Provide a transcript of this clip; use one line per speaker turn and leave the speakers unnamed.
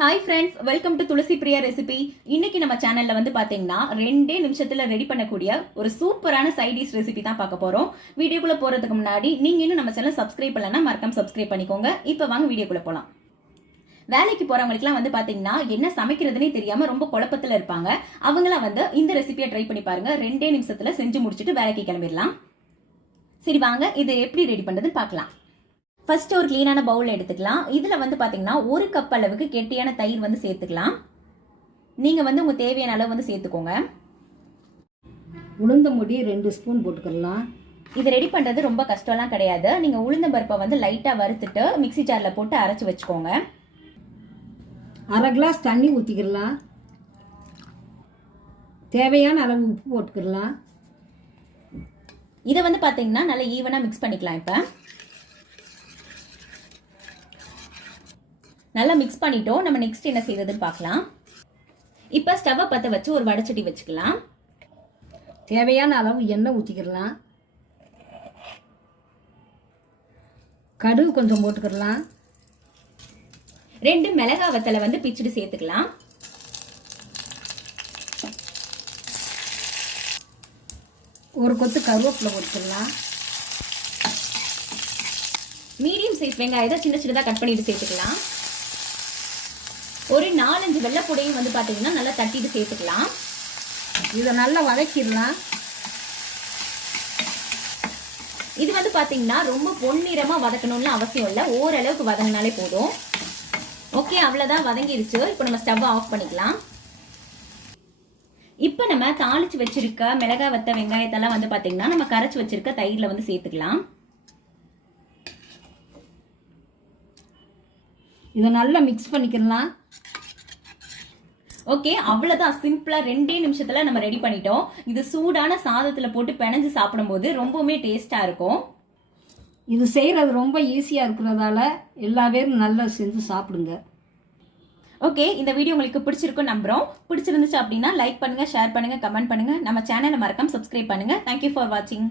Hi friends welcome to Tulasi Priya recipe இன்னைக்கு நம்ம சேனல்ல வந்து பாத்தீங்கன்னா ரெண்டே நிமிஷத்துல ரெடி பண்ணக்கூடிய ஒரு சூப்பரான சைட் டிஷ் ரெசிபி தான் பார்க்க போறோம். வீடியோக்குள்ள போறதுக்கு முன்னாடி நீங்க இன்னும் நம்ம சேனல் சப்ஸ்கிரைப் பண்ணலன்னா மறக்காம சப்ஸ்கிரைப் பண்ணிக்கோங்க. இப்போ வாங்க வீடியோக்குள்ள போலாம். வேலைக்கு போறவங்களுக்குலாம் வந்து பாத்தீங்கன்னா என்ன சமைக்கிறதுனே தெரியாம ரொம்ப குழப்பத்துல இருப்பாங்க. அவங்களாம் வந்து இந்த ரெசிபியை ட்ரை பண்ணி பாருங்க. ரெண்டே நிமிஷத்துல செஞ்சு முடிச்சுட்டு வேலைக்கு கிளம்பிடலாம். சரி வாங்க இதை எப்படி ரெடி பண்றதுன்னு பார்க்கலாம். ஃபர்ஸ்ட் ஒரு க்ளீனான பவுல் எடுத்துக்கலாம். இதில் வந்து பார்த்தீங்கன்னா ஒரு கப் அளவுக்கு கெட்டியான தயிர் வந்து சேர்த்துக்கலாம். நீங்கள் வந்து உங்கள் தேவையான அளவு வந்து சேர்த்துக்கோங்க.
உளுந்த முடி ரெண்டு ஸ்பூன் போட்டுக்கலாம்.
இது ரெடி பண்ணுறது ரொம்ப கஷ்டம்லாம் கிடையாது. நீங்கள் உளுந்த பருப்பை வந்து லைட்டாக வறுத்துட்டு மிக்ஸி ஜாரில் போட்டு அரைச்சி வச்சுக்கோங்க.
அரை கிளாஸ் தண்ணி ஊற்றிக்கிடலாம் தேவையான அளவு உப்பு போட்டுக்கிடலாம்
இதை வந்து பார்த்தீங்கன்னா நல்லா ஈவனாக மிக்ஸ் பண்ணிக்கலாம் இப்போ. நல்லா மிக்ஸ் பண்ணிட்டோம். நம்ம நெக்ஸ்ட் என்ன செய்யறதுன்னு பார்க்கலாம். இப்போ ஸ்டவ்வை பற்ற வச்சு ஒரு வடச்சட்டி வச்சுக்கலாம்.
தேவையான அளவு எண்ணெய் ஊற்றிக்கிடலாம் கடுகு கொஞ்சம் போட்டுக்கிடலாம்.
ரெண்டு மிளகா வத்தலை வந்து பிச்சுட்டு சேர்த்துக்கலாம்.
ஒரு கொத்து கருவேப்பிலை போட்டுக்கிடலாம்.
மீடியம் சைஸ் வெங்காயத்தை சின்ன சின்னதாக கட் பண்ணிட்டு சேர்த்துக்கலாம். ஒரு நாலஞ்சு வெள்ளைப்பூடையும் வந்து பார்த்தீங்கன்னா நல்லா தட்டிட்டு சேர்த்துக்கலாம்.
இதை நல்லா வதக்கிடலாம்.
இது வந்து பார்த்தீங்கன்னா ரொம்ப பொன்னிறமாக வதக்கணும்னு அவசியம் இல்லை. ஓரளவுக்கு வதங்கினாலே போதும். ஓகே அவ்வளோதான் வதங்கிருச்சு. இப்போ நம்ம ஸ்டவ் ஆஃப் பண்ணிக்கலாம். இப்போ நம்ம தாளிச்சு வச்சிருக்க மிளகாய் வத்த வெங்காயத்தெல்லாம் வந்து பார்த்தீங்கன்னா நம்ம கரைச்சி வச்சிருக்க தயிரில் வந்து சேர்த்துக்கலாம்.
இதை நல்லா மிக்ஸ் பண்ணிக்கிடலாம்.
ஓகே அவ்வளோதான் சிம்பிளாக ரெண்டே நிமிஷத்தில் நம்ம ரெடி பண்ணிட்டோம். இது சூடான சாதத்தில் போட்டு பிணைஞ்சு சாப்பிடும்போது ரொம்பவுமே டேஸ்ட்டாக இருக்கும்.
இது செய்கிறது ரொம்ப ஈஸியாக இருக்கிறதால எல்லா பேரும் நல்லா செஞ்சு சாப்பிடுங்க.
ஓகே இந்த வீடியோ உங்களுக்கு பிடிச்சிருக்கும் நம்புறோம். பிடிச்சிருந்துச்சு அப்படின்னா லைக் பண்ணுங்க ஷேர் பண்ணுங்க கமெண்ட் பண்ணுங்க. நம்ம சேனலை மறக்காம சப்ஸ்கிரைப் பண்ணுங்க. தேங்க்யூ ஃபார் வாட்சிங்